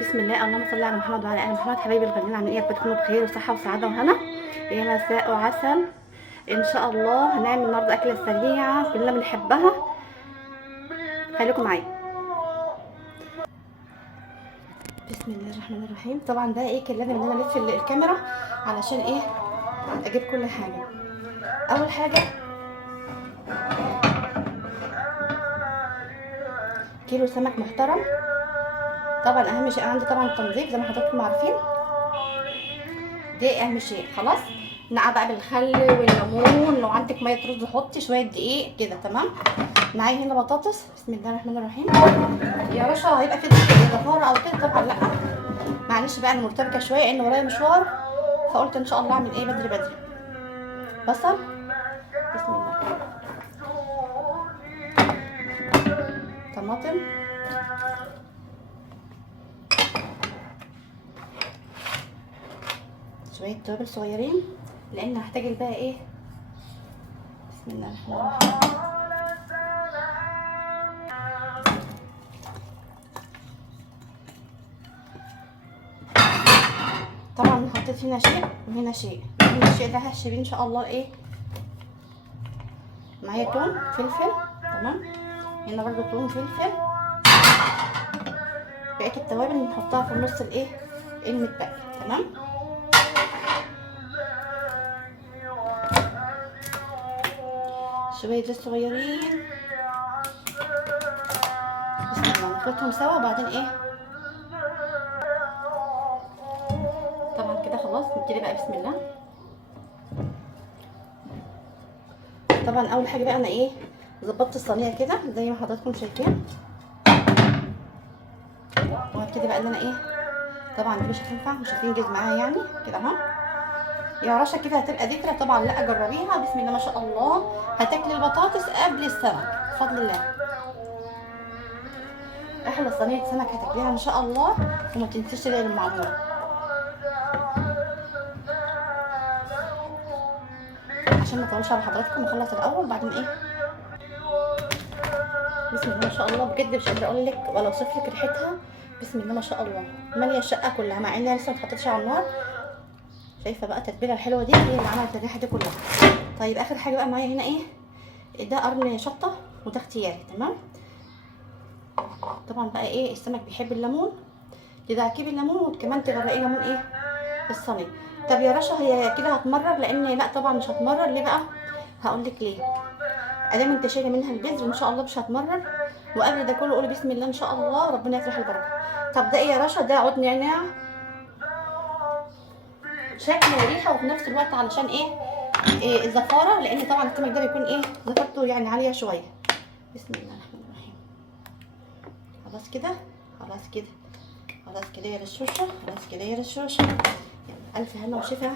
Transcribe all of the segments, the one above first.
بسم الله، اللهم صل على محمد وعلى ال محمد. حبايبي الغاليين، عاملين ايه؟ بتكونوا بخير وصحه وسعاده وهنا. يا مساء وعسل. ان شاء الله هنعمل النهارده اكله سريعه كلنا بنحبها. خليكم معايا. بسم الله الرحمن الرحيم. طبعا ده ايه، كان لازم ان انا الف الكاميرا علشان ايه اجيب كل حاجه. اول حاجه كيلو سمك محترم. طبعا اهم شيء عندي طبعا التنظيف زي ما حضراتكم عارفين، دي اهم شيء. خلاص نقع بقى بالخل والليمون، لو عندك ميه رز حطي شويه دقيق كده. تمام. معايا هنا بطاطس. بسم الله الرحمن الرحيم. يا رشا هيبقى كده زفاره او كده؟ طبعا لا، معلش بقى انا مرتبكه شويه ان ورايا مشوار، فقلت ان شاء الله اعمل ايه بدري بدري. بصل. بسم الله. طماطم. شويه توابل صغيرين لان هحتاج بقى ايه. بسم الله الرحمن الرحيم. طبعا حطيت هنا شيء وهنا شيء، هنا الشيء ده هشيل ان شاء الله ايه. معايا توم فلفل. تمام. هنا برضو توم فلفل. بقيت التوابل نحطها في النص الايه المتبقي. تمام. شويه زيت صغيرين. بسم الله. نخلطهم سوا وبعدين ايه. طبعا كده خلاص نبتدي بقى. بسم الله. طبعا اول حاجه بقى انا ايه ظبطت الصينيه كده زي ما حضراتكم شايفين، وهبتدي بقى ان انا ايه. طبعا دي مش هتنفع، مش هتنجز معايا يعني كده اهو. يا رشا كده هتبقى ذكرى. طبعا لا، جربيها. بسم الله ما شاء الله، هتاكلي البطاطس قبل السمك بفضل الله. احلى صينيه سمك هتاكليها ان شاء الله، وما تنسيش تدعي المعموره. عشان ما اطولش على حضراتكم اخلص الاول بعدين ايه. بسم الله ما شاء الله، بجد مش قادره اقول لك ولا اوصف لك ريحتها. بسم الله ما شاء الله، ماليه الشقه كلها مع انها لسه ما اتحطتش على النار. شايفه بقى التتبيله الحلوه دي هي اللي عملت الريحه دي كلها. طيب اخر حاجه بقى معايا هنا ايه، ده قرن شطه وده اختياري. تمام. طبعا بقى ايه السمك بيحب الليمون، تدعكيه بالليمون وكمان تغرقيه ليمون ايه في الصينيه. طب يا رشا هي كده هتمرر؟ لان لا طبعا مش هتمرر. ليه بقى؟ هقول لك ليه. ادام انت شايله منها البذر ان شاء الله مش هتمرر. وقبل ده كله قولي بسم الله ان شاء الله، ربنا يفرح البركه. طب ده ايه يا رشا؟ ده عود نعناع، شكل وريحه وفي نفس الوقت علشان إيه الزفاره، لان طبعا السمك ده بيكون ايه زفرته يعني عاليه شويه. بسم الله الرحمن الرحيم. خلاص كده، خلاص كده، خلاص كده يا رشوشه، خلاص كده يا رشوشه. الف هنا وشفا.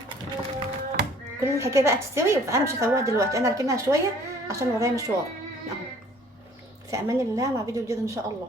كل الحكايه بقى تستوي، فانا مش هسويها دلوقتي، انا راكنها شويه عشان ورايا مشوار. اهو. في امان الله، مع فيديو جديد ان شاء الله.